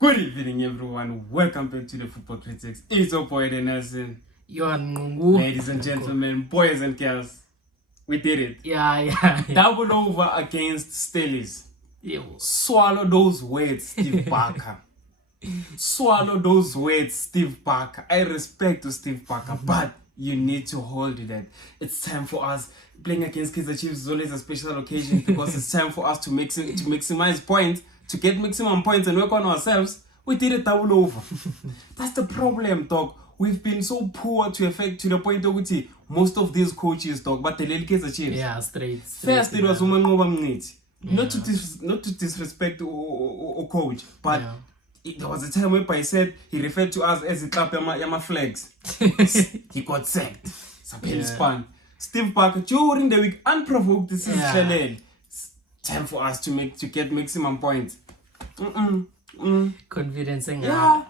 Good evening, everyone. Welcome back to the Football Critics. It's your boy, Nelson. Ladies and gentlemen, boys and girls, we did it. Yeah. Double over against Stellies. Swallow those words, Steve Barker. Swallow those words, Steve Barker. I respect to Steve Barker, but you need to hold it that it's time for us. Playing against Kaizer Chiefs is always a special occasion because it's time for us to maximize points, to get maximum points and work on ourselves. We did a double over. That's the problem, dog. We've been so poor to the point of which most of these coaches, dog, but the Kaizer Chiefs. Yeah, straight. First, it was not to disrespect or coach, but there was a time where I said he referred to us as a clap yama flags. He got sacked. Span. Steve Barker during the week, unprovoked. This is Stellies. Time for us to get maximum points. Confidence. Yeah.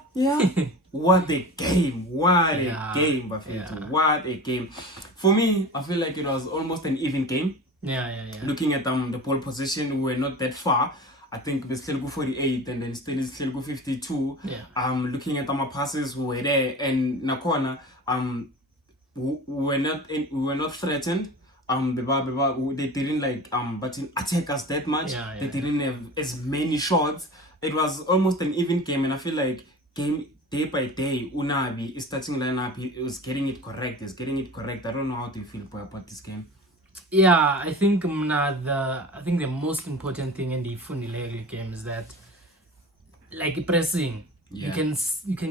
What a game! What a game, Bafeto. What a game! For me, I feel like it was almost an even game. Yeah. Looking at the pole position, we were not that far. I think we still go 48 and then still go 52. Looking at my passes, we were there, and Nakona, we were not threatened. They didn't but attack us that much. They didn't have as many shots. It was almost an even game, and I feel like day by day, Unabi is starting lineup. He was getting it correct. I don't know how to feel about this game. Yeah, I think the most important thing in the Funilegi game is that, like, pressing. You can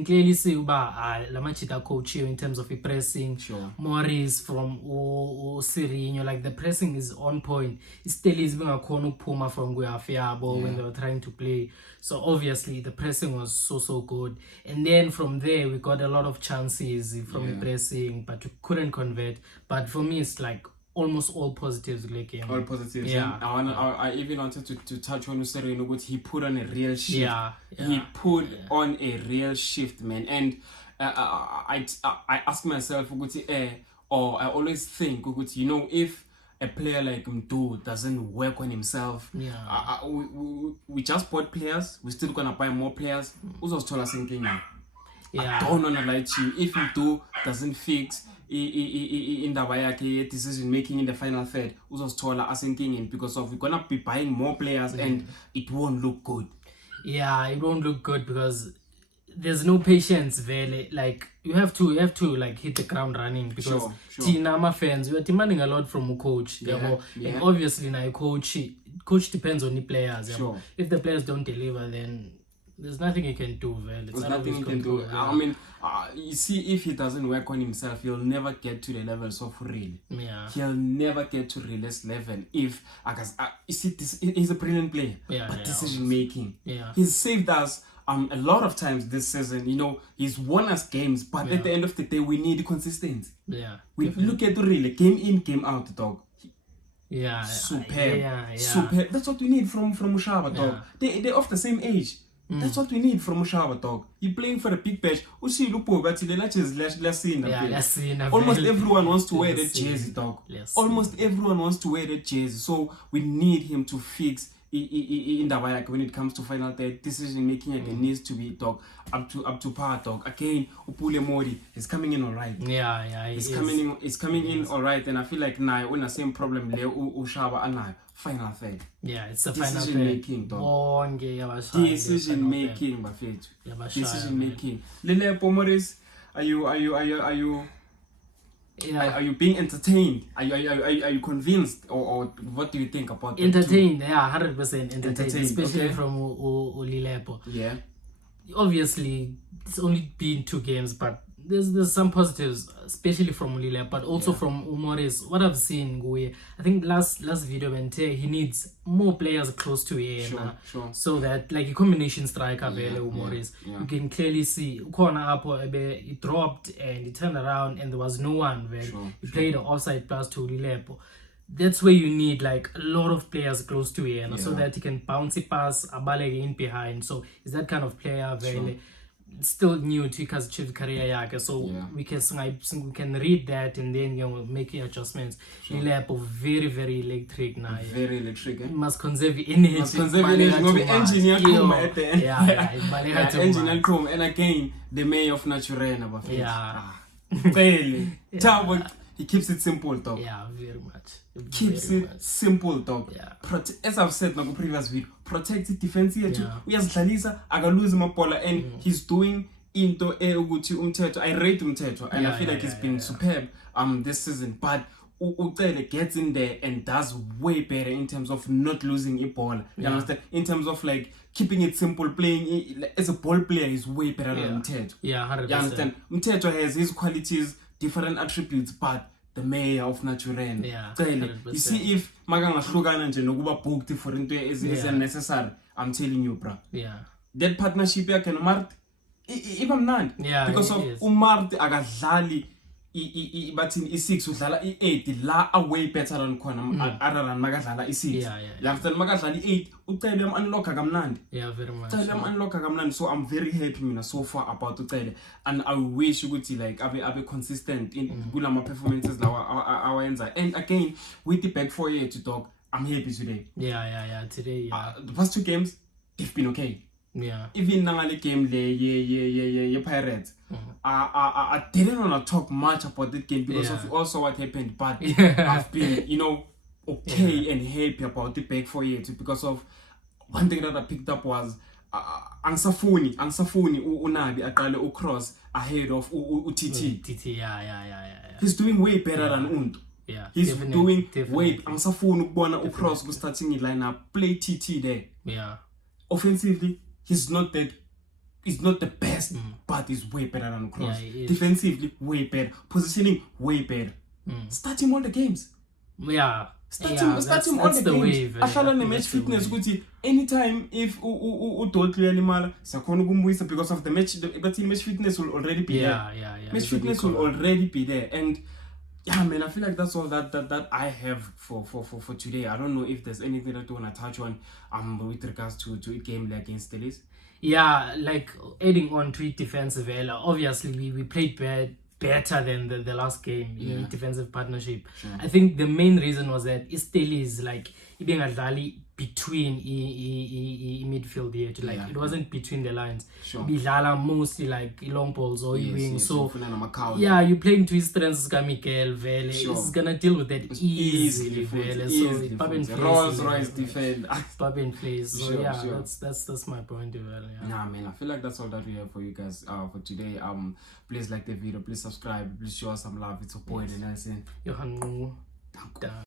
clearly see Lamachita coach here in terms of pressing. Sure. Morris from Sirino, like the pressing is on point. Stellies being a corner puma from Guafiabo when they were trying to play. So obviously the pressing was so good. And then from there we got a lot of chances from the pressing, but we couldn't convert. But for me it's like almost all positives in the game. All positives. Yeah. I even wanted to touch on Usero, but he put on a real shift. Yeah. He put on a real shift, man. And I ask myself, or I always think, if a player like Mdu doesn't work on himself, we just bought players, we're still gonna buy more players. Who's told us thinking now? I don't wanna lie to you. If Mdu doesn't fix in the decision making in the final third, uzosithola asenkingeni because we're gonna be buying more players and it won't look good. Yeah, it won't look good because there's no patience really. Like you have to like hit the ground running because Tinama fans, we are demanding a lot from a coach. And obviously now coach depends on the players. If the players don't deliver, then there's nothing you can do, man. There's nothing you can do. I mean, you see, if he doesn't work on himself, he'll never get to the levels of real. Yeah. He'll never get to realist level. If, you see, he's a brilliant player, but decision making. Yeah. He's saved us a lot of times this season. He's won us games, but at the end of the day, we need consistency. Yeah. We look at the real game in, game out, dog. Superb. Superb. That's what we need from Mushaba, dog. They're of the same age. That's what we need from Mushaba, dog. You're playing for a big patch. Almost everyone wants to wear that jersey, dog. Almost everyone wants to wear that jersey. So we need him to fix in the way when it comes to final third decision making. Again needs to be, dog, up to par, dog. Again, Upule Mori is coming in alright. It's coming in alright, and I feel like now we're the same problem. Leo Ushaba and I. Final third. Yeah, it's the decision final making, dog. Decision making, Bafetu. Decision making. Lele Pomoris, are you being entertained? Are you convinced, or what do you think about that? Entertained? Yeah, 100% entertained, especially from Ulilepo. Yeah. Obviously, it's only been 2 games, but there's some positives, especially from Ulile, but also from Umoris. What I've seen, I think last video he needs more players close to him, so that like a combination striker, Umoris. You can clearly see corner up, he dropped and he turned around and there was no one. He played an offside pass to Ulile. That's where you need like a lot of players close to him, so that he can bounce it pass, abale in behind. So is that kind of player, still new to his career yakhe, so Yeah. we can read that and then make adjustments. Lilap very very electric now. Very electric, eh? Must conserve energy. Must conserve energy. Ngoba engineer come at the end. Yeah, engineer come, and again the mayor of Naturena bafethu. Yeah. Really. Tabo, he keeps it simple, dog. Yeah, very much. Keeps Very it much. simple, dog. Yeah. As I've said in the previous video, protect it defense here too. Yeah. Uyazidlalisa akalose mabola, and he's doing into ukuthi umthetho. I rate umthetho, and I feel like he's been superb this season, but Ucele gets in there and does way better in terms of not losing a ball. You understand? In terms of like keeping it simple, playing it, as a ball player, he's way better than Mteto. Yeah, 100%. You understand? Mteto has his qualities, different attributes, but the mayor of Naturena. Yeah, You see, if magangahlukana nje nokuba booked for into is unnecessary, I'm telling you, bro. Yeah. That partnership yakhe noMart even mnandi. Yeah, Because of uMart akadlali bathini i6 udlala i8 la away better than khona other than makadlala i6. You understand? Makadlala i8 ucele unlocka kamnandi. Yeah, very much. Ucele unlocka kamnandi. So I'm very happy mina so far about ucele, and I wish ukuthi like abe consistent in kulama performances lawa awenza. And again with the back 4 years to talk, I'm happy today. Yeah, today, yeah. The first 2 games they've been okay. Yeah. Even nangale game le Pirates, I didn't want to talk much about that game because of also what happened, but I've been, okay and happy about the back 4 years because of one thing that I picked up was Angsafuni Unabi aqale cross ahead of UTT. Yeah. He's doing way better than Unto. Yeah. He's doing way Angsafuni ukubona cross ku starting lineup, play TT there. Yeah. Offensively, he's not the best, but he's way better than Cross. Yeah, defensively, way better. Positioning, way better. Start him all the games. Yeah. Start him all the games. Ahlala ne-match fitness ukuthi anytime if udotli yalimala sakhona ukumbuyisa because of the match, but match fitness will already be there. Yeah. Match fitness will already be there, and yeah, man, I feel like that's all that I have for today. I don't know if there's anything that you want to touch on with regards to a game like against Stellies. Yeah, like adding on to it defensive, obviously we played better than the last game in defensive partnership. Sure. I think the main reason was that Stellies like being adlali between midfield here, like it wasn't between the lines. Sure. Bidlala mostly like long balls or wing. So yeah, you're playing to his strengths. Miguel Vele is gonna deal with that easily. Vele, so Rolls-Royce defend. Pop in place. So that's my point. Nah, man, I feel like that's all that we have for you guys for today. Please like the video, please subscribe, please show us some love. It's a point, and I say, Johan.